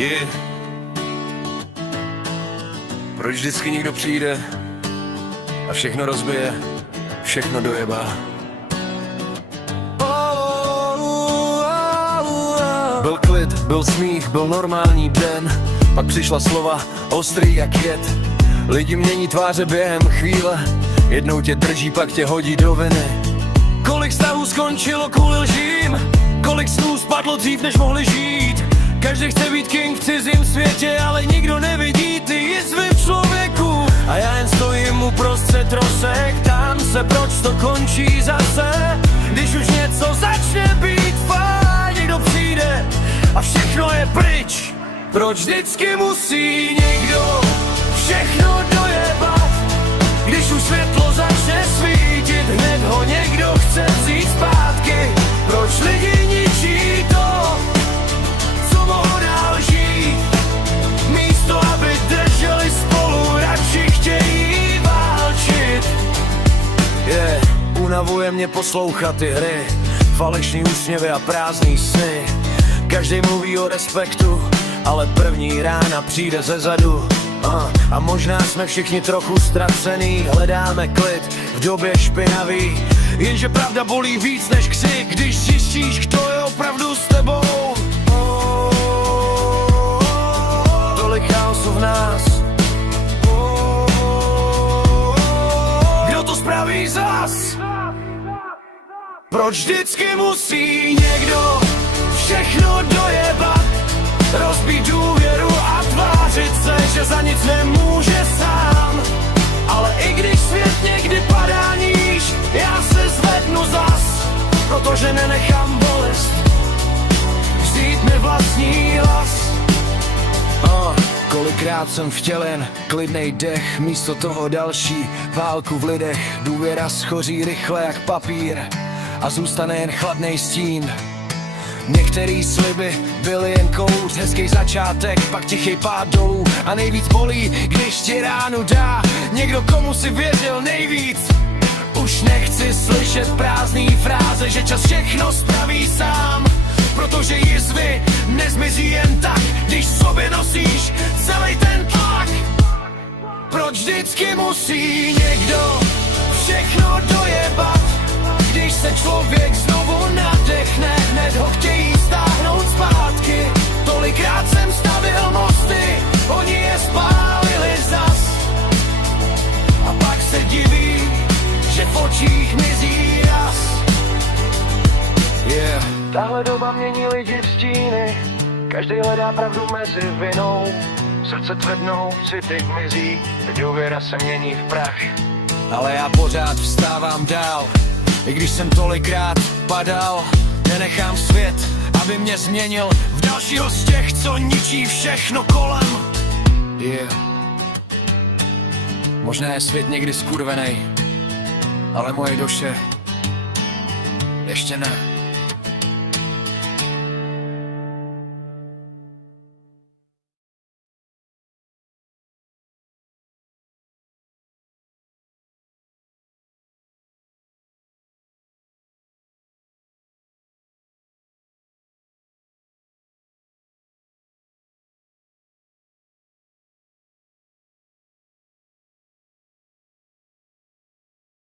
Yeah. Proč vždycky někdo přijde a všechno rozbije, všechno dojebá? Byl klid, byl smích, byl normální den. Pak přišla slova, ostrý jak jed. Lidi mění tváře během chvíle. Jednou tě drží, pak tě hodí do viny. Kolik vztahů skončilo kvůli lžím, kolik snů spadlo dřív, než mohli žít. Každý chce být king v cizím světě, ale nikdo nevidí ty jizvy v člověku. A já jen stojím uprostřed rosek, ptám se, proč to končí zase. Když už něco začne být fajn, někdo přijde a všechno je pryč. Proč vždycky musí někdo všechno dojebat? Když už světlo začne svítit, hned ho někdo chce vzít zpátky. Proč lidi ničí to, co mohlo dál žít? Místo, aby drželi spolu, radši chtějí válčit. Unavuje mě poslouchat ty hry, falešný úsměvy a prázdný sny. Každý mluví o respektu, ale první rána přijde zezadu. A možná jsme všichni trochu ztracený, hledáme klid v době špinavý. Jenže pravda bolí víc než křik, když zjistíš, kdo je opravdu s tebou. Tolik chaosu v nás, kdo to spraví zas? Proč vždycky musí někdo všechno dojebat? Rozbít důvěru a tvářit se, že za nic nemůže sám. Ale i když svět někdy padá níž, já se zvednu zas, protože nenechám bolest vzít mi vlastní hlas. Kolikrát jsem vtělen, klidnej dech, místo toho další válku v lidech. Důvěra schoří rychle jak papír a zůstane jen chladnej stín. Některý sliby byly jen kouř, hezký začátek, pak tichý pád dolů. A nejvíc bolí, když ti ránu dá někdo, komu si věřil nejvíc. Už nechci slyšet prázdný fráze, že čas všechno spraví sám. Protože jizvy nezmizí jen tak, když v sobě nosíš celý ten tlak. Proč vždycky musí někdo všechno dojebat? Když se člověk znovu nadechne, hned ho chtějí stáhnout zpátky. Tolikrát jsem stavil mosty, oni je spálili zas. A pak se diví, že v očích mizí jas. Tahle doba mění lidi v stíny, každý hledá pravdu mezi vinou. Srdce tvrdnou, city mizí, důvěra se mění v prach. Ale já pořád vstávám dál, i když jsem tolikrát padal. Nenechám svět, aby mě změnil v dalšího z těch, co ničí všechno kolem. Možná je svět někdy skurvenej, ale moje duše ještě ne.